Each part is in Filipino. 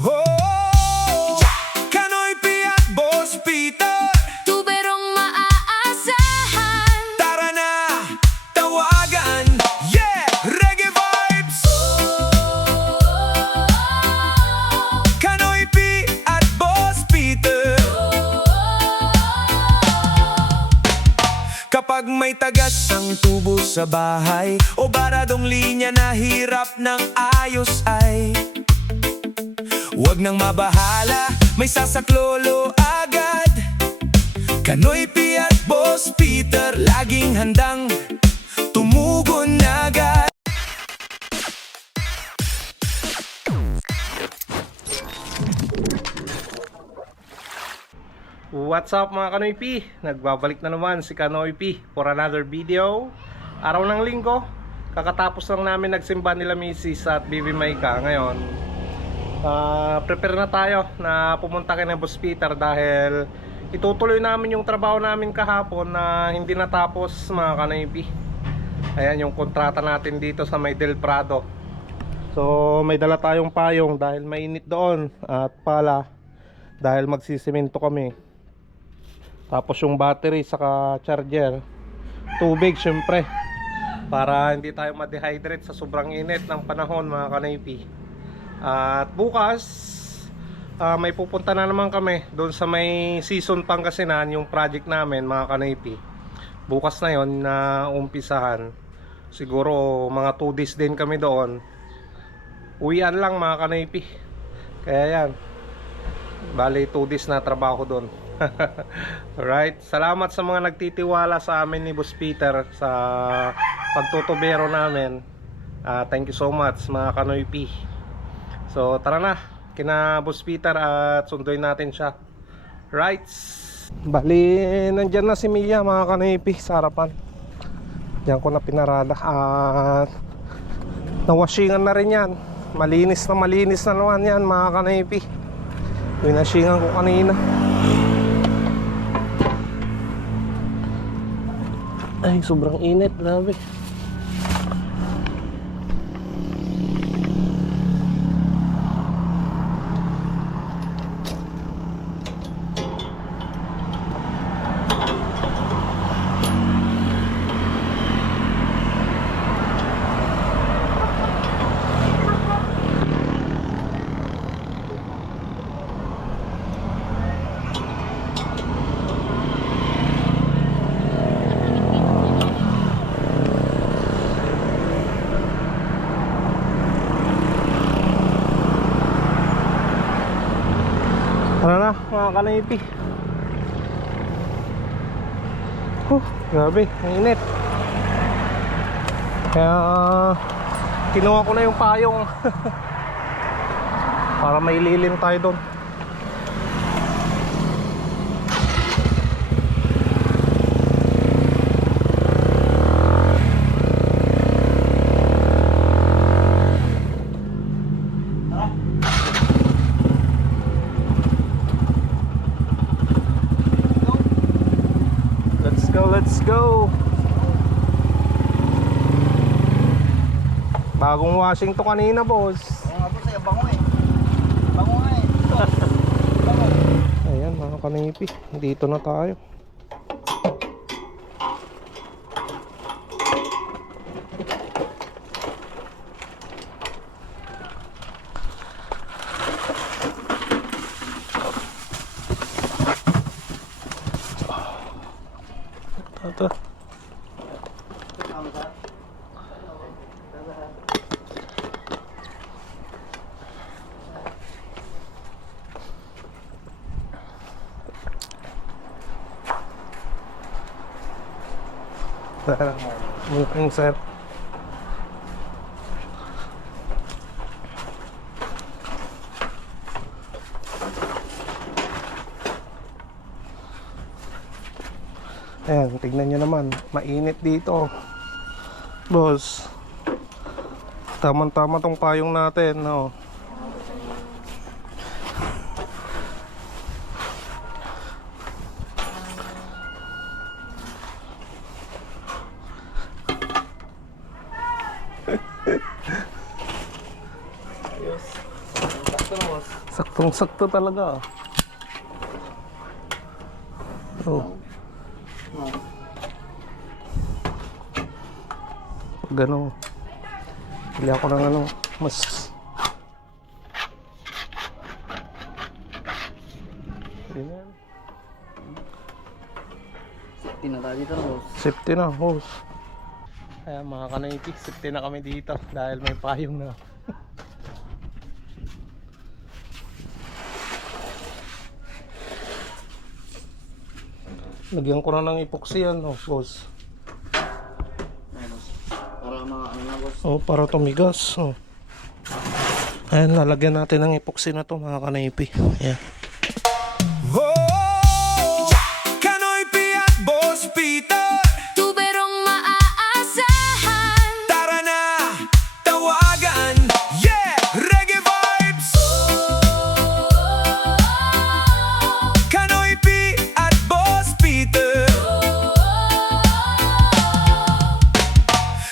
Oh, Kanoy P at Boss Peter, Tuberong maaasahan. tara na, tawagan. Yeah, reggae vibes. Kanoy P at Boss Peter. Kapag may tagas ang tubo sa bahay o baradong linya na hirap ng ayos ay huwag nang mabahala, may sasaklolo agad. Kanoy P at Boss Peter, laging handang tumugon agad. What's up mga Kanoy P? Nagbabalik na naman si Kanoy P for another video. Araw ng linggo, kakatapos lang namin nagsimba nila Mrs. at Bibi Maika. Ngayon, prepare na tayo na pumunta kay Boss Peter dahil itutuloy namin yung trabaho namin kahapon na hindi natapos mga Kanoy P. Ayan yung kontrata natin dito sa May Del Prado. So may dala tayong payong dahil mainit doon at pala dahil magsisimento kami. Tapos yung battery saka charger, tubig syempre para hindi tayo ma-dehydrate sa sobrang init ng panahon mga Kanoy-P. At bukas may pupunta na naman kami doon sa may season Pangasinan, yung project namin mga Kanoy-P. Bukas na yon na umpisahan. Siguro mga 2 days din kami doon. Uwian lang mga Kanoy-P. Kaya yan, bali 2 days na trabaho doon. Alright, salamat sa mga nagtitiwala sa amin ni Boss Peter sa pagtutubero namin. Thank you so much mga Kanoy P. So tara na kina Boss Peter at sunduin natin siya. Right, bali nandyan na si Mia mga Kanoy P sa harapan. Diyan ko na pinarada at nawashingan na rin yan. Malinis na naman yan mga Kanoy P. Winashingan ko kanina. Ay, sobrang init, grabe. Ano na mga Kanoy-P? Grabe, ang init. Kaya kinuha ko na yung payong para may lilim tayo doon. Let's go. Bagong washing to kanina, boss. Oo nga boss, ay bango eh. Bango nga eh. Bango. Ayan mga Kanoy-P, dito na tayo. Ito. Mukhang sir. Ayan, tignan nyo naman, mainit dito, boss. Tamang-tama tong payong natin, no? Ayos. Sakto naman. boss. Saktong-sakto talaga. Oh. Ganun. Pili ako ng ano, mas... Ganyan. Tinatali dito na boss. Safety na, boss. Kaya mga kanaypik, safety na kami dito dahil may payong na. Lagyan ko na ng epoxy yan, oh, boss. Ay boss. Para mga ano na boss. Oh, para tumigas. Oh. Ayan, lalagyan natin ng epoxy na to mga kanaypi. Ayan. Oh, Kanoy P at Boss Peter, Tuberong maaasahan. tara na, tawagan. Yeah, reggae vibes. Kanoy P at Boss Peter.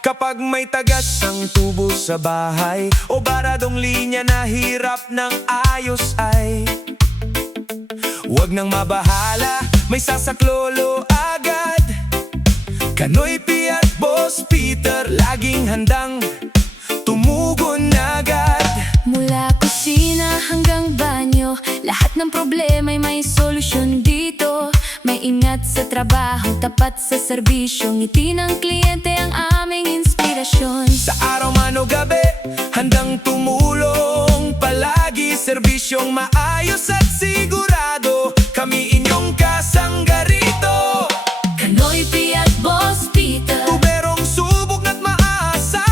Kapag may tagas ang tubo sa bahay o baradong linya na hirap ng ayos ay huwag nang mabahala, may sasaklolo agad. Kanoy P at Boss Peter, laging handang tumugon agad. Mula kusina hanggang banyo, lahat ng problema'y may solusyon dito. May ingat sa trabaho, tapat sa serbisyo, ngiti ng kliyente ang aming inspirasyon. Sa araw man o gabi, handang tumulong palagi, serbisyong maayos at sigurado, kami inyong kasangga rito. Kanoy P at Boss Peter. Tuberong subok na't maasa.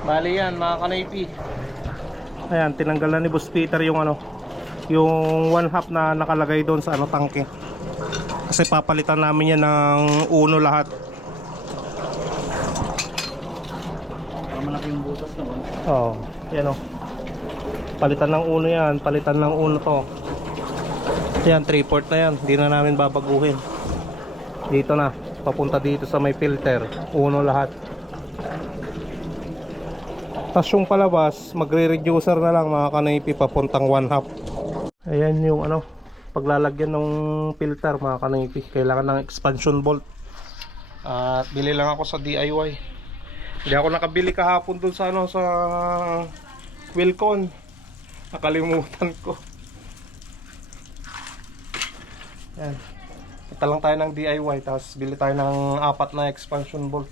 Bali yan mga kanaypi. Ayan, tinanggalan ni Boss Peter yung ano, yung 1/2 na nakalagay doon sa ano, tangke. Kasi papalitan namin yan ng uno lahat. Para malaki yung butas na boss. Oo, yan o. Palitan ng uno yan, palitan ng uno to. Yan, 3/4 na yan, hindi na namin babaguhin. Dito na, papunta dito sa may filter, uno lahat. Tapos yung palabas, magre-reducer na lang mga kanaypi, papuntang 1/2. Ayan yung ano, paglalagyan ng filter mga kanaypi, kailangan ng expansion bolt. At bili lang ako sa DIY. Hindi ako nakabili kahapon dun sa ano, sa Wilcon. Nakalimutan ko. Yan. Kita lang tayo ng DIY, tapos bili tayo ng 4 na expansion bolt.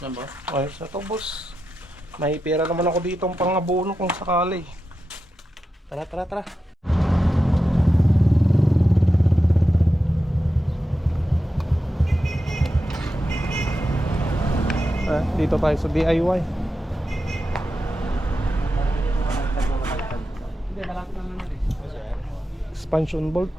Ano boss? Okay, so ito boss. May pera naman ako dito ang pangabono kung sakali. Tara, tara, tara. Dito tayo sa DIY. Expansion bolt.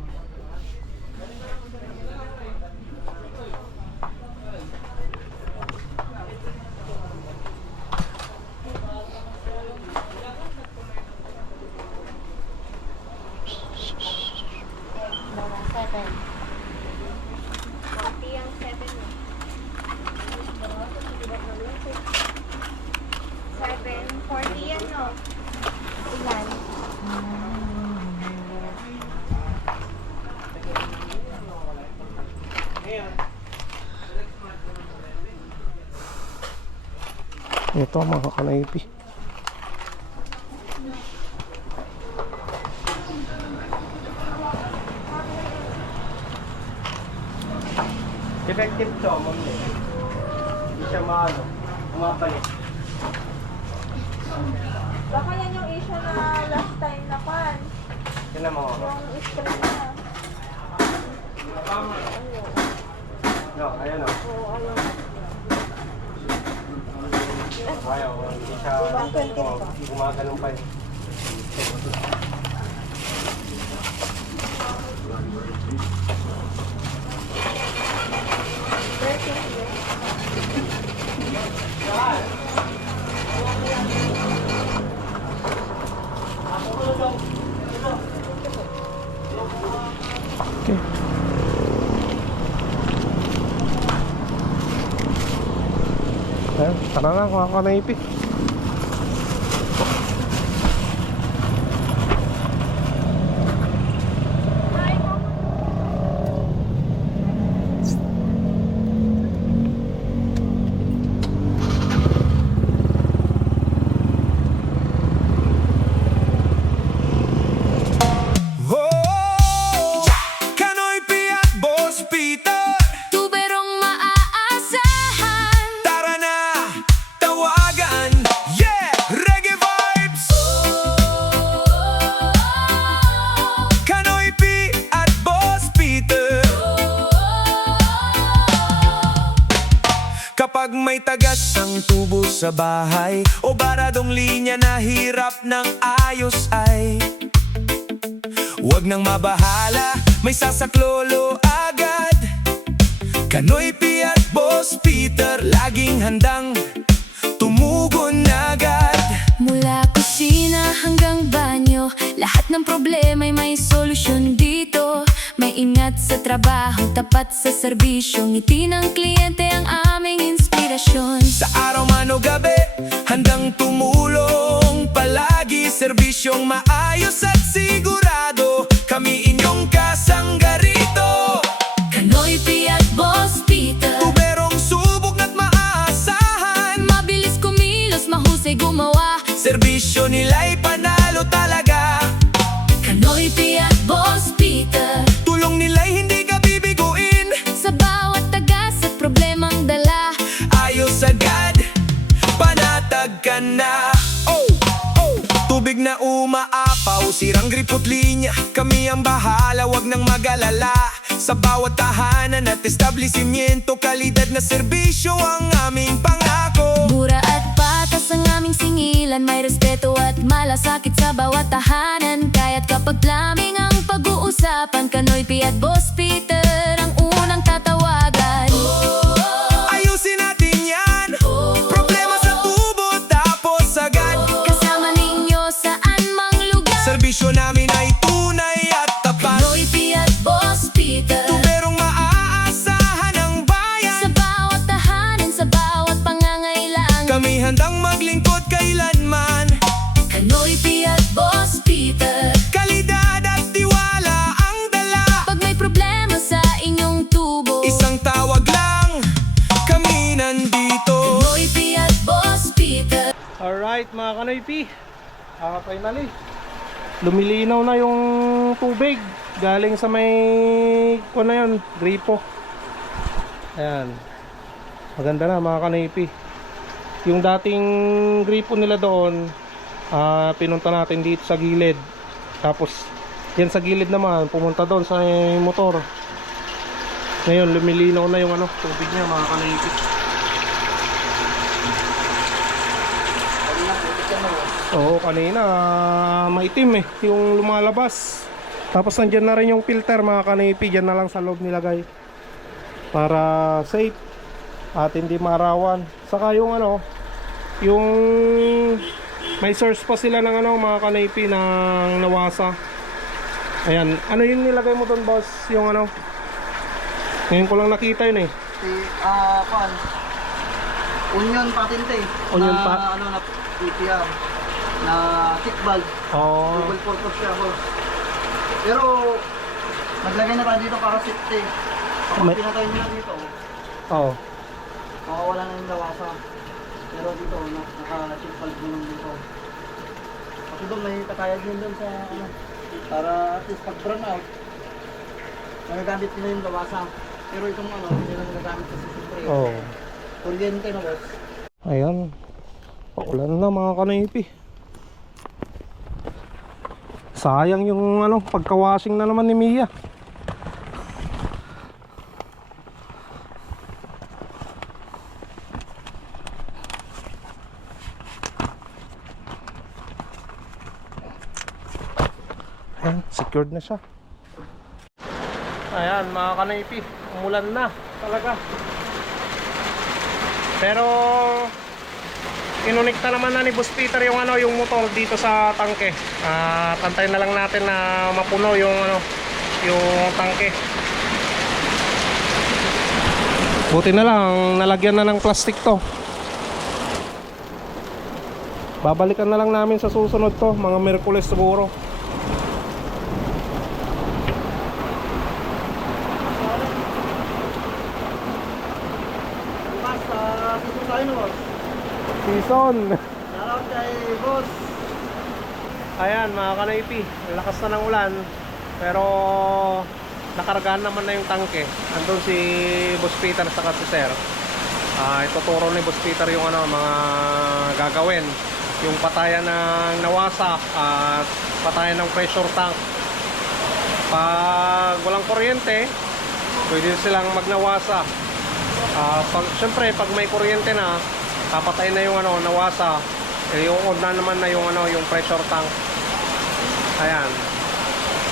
Ito mga kanaypi. Effective to, ma'am. Hindi siya maano, umapalit. Baka yan yung issue na last time na pan. Yan na mga. Yung spray na. No, ayan o. Oo, ayun. Ayaw, hindi siya gumagano'n pa eh. Okay. Ayan, tara na mga kanaypi. sa bahay o baradong linya na hirap ng ayos ay huwag nang mabahala, may sasaklolo agad. Kanoy P at Boss Peter, laging handang tumugon agad. Mula kusina hanggang banyo, lahat ng problema ay may solusyon dito. May ingat sa trabaho, tapat sa serbisyo, ngiti ng kliyente ang aming inspirasyon. Sa araw man o gabi, handang tumulong palagi. Serbisyong maayos at sigurado, kami inyong kasangga rito. Kanoy P at Boss Peter, Tuberong subok na't maaasahan, mabilis kumilos, mahusay gumawa. serbisyo nila'y panalo talaga. Kanoy P at Boss Peter, Tulong nila'y hindi ka bibiguin, sa bawat tagas at problemang dala. ayos agad, panatag ka na. Tubig na umaapaw, sirang gripot linya, kami ang bahala, wag nang mag-alala. Sa bawat tahanan at establishmento, kalidad na serbisyo ang aming pangako. Mura at patas ang aming singilan, may respeto at malasakit sa bawat tahanan. Kaya't kapag plumbing ang pag-uusapan, Kanoy P at Boss Peter ang unang tatawagan. Ayusin natin yan, problema sa tubo tapos agad. Kasama ninyo saan mang lugar, Serbisyo namin ay tunay at tapat. Kanoy P at Boss Peter, Tuberong maaasahan ng bayan, sa bawat tahanan, sa bawat pangangailangan. kami handang maglingkod kailanman. Kanoy P at Boss Peter, Kalidad at tiwala ang dala, pag may problema sa inyong tubo, isang tawag lang, kami nandito. Kanoy P at Boss Peter. Alright mga Kanoy P, finally lumilinaw na yung tubig galing sa may na yan, gripo. Ayan, maganda na mga Kanoy P. Yung dating gripo nila doon, pinunta natin dito sa gilid, tapos yan sa gilid naman pumunta doon sa motor. Ngayon lumilinaw na yung tubig niya mga Kanoy P. Oo, kanina maitim yung lumalabas. Tapos nandiyan na rin yung filter mga kanipi, dyan na lang sa loob nilagay para safe at hindi marawan. Saka yung yung may source pa sila ng mga kanipi ng nawasa. Ayan, ano yung nilagay mo doon boss? Yung ngayon ko lang nakita yun Pan. Union patente. Union na, pa- na PPR. Na kick valve. Oh, Double purpose siya, boss. Pero, naglagay na tayo dito para safety. Kapag May- pinatay nyo na dito, oh. mawawala na yung lawasa. Pero dito, naka-kick valve naman dito. Kasi doon, may katayag yun doon sa, para at least pag burn out, nagagamit nila yung lawasa. Pero itong hindi na nagagamit sa system. Oh. Kuryente na, boss. Ayan. Paulan na mga kanipi. Sayang yung pagka-washing na naman ni Mia. Ayan, secured na siya. Ayan mga kanipi, umulan na talaga. Pero inunikta naman na ni Boss Peter yung yung motor dito sa tangke. Tantayin na lang natin na mapuno yung yung tangke. Buti na lang nalagyan na ng plastic to. Babalikan na lang namin sa susunod to, mga Miyerkules siguro. Bukas, susunod tayo na, boss. Season. Shoutout kay boss. Ayan mga kanaypi, lakas na ng ulan pero nakargaan naman na yung tangke. Andun si Boss Peter sa si Sir. Ituturo ni Boss Peter yung mga gagawin, yung patayan ng nawasak at patayan ng pressure tank. Pag walang kuryente, pwede silang magnawasa. Syempre pag may kuryente na, papatay na yung nawasa. Yung on na naman na yung yung pressure tank. Ayan.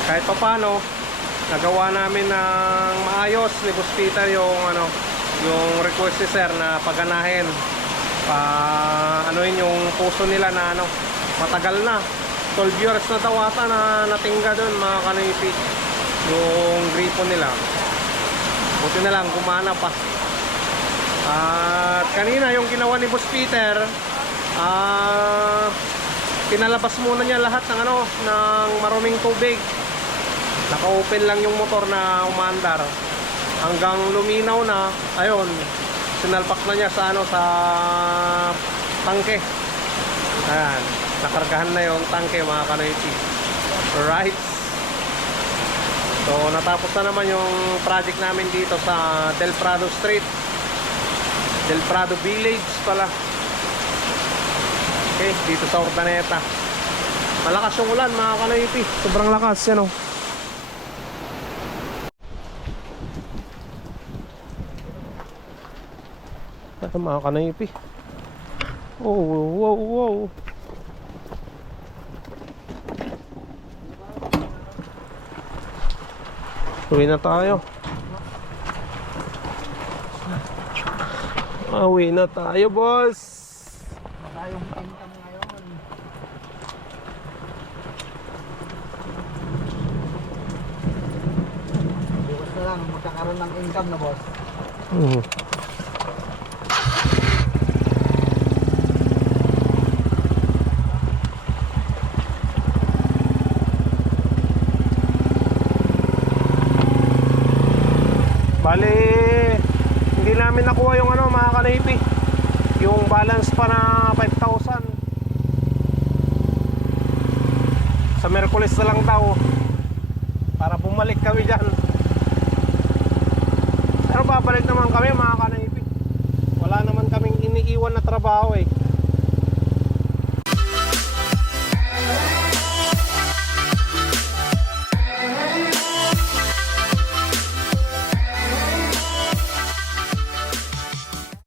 Kahit pa paano, nagawa namin ng maayos ni Boss Peter yung yung request ni Sir na paganahin. Anuin yung puso nila na matagal na. 12 years na daw ata na natingga doon mga kanoypi. Yung gripo nila. Buti na lang gumana pa. At kanina yung ginawa ni Boss Peter, pinalabas muna niya lahat ng ng maruming tubig. Naka-open lang yung motor na umaandar. Hanggang luminaw na, ayun, sinalpak na niya sa sa tangke. Ayan, nakargahan na yung tangke mga kanoypi. Alright. So natapos na naman yung project namin dito sa Del Prado Street, Del Prado Village pala. Okay, dito sa Urdaneta. Malakas yung ulan mga kanoypi. Sobrang lakas yan mga kanoypi. Oh, wow, wow. Uwi na tayo. Uwi na tayo, boss. Tayong income ngayon. Bukas na lang, magkakaroon ng income na, boss. Bali, hindi namin nakuha yung mga kanoypi, yung balance pa na 5,000. Sa Merkulis na lang daw para bumalik kami dyan. Pero babalik naman kami mga kanoypi. Wala naman kaming iniiwan na trabaho eh.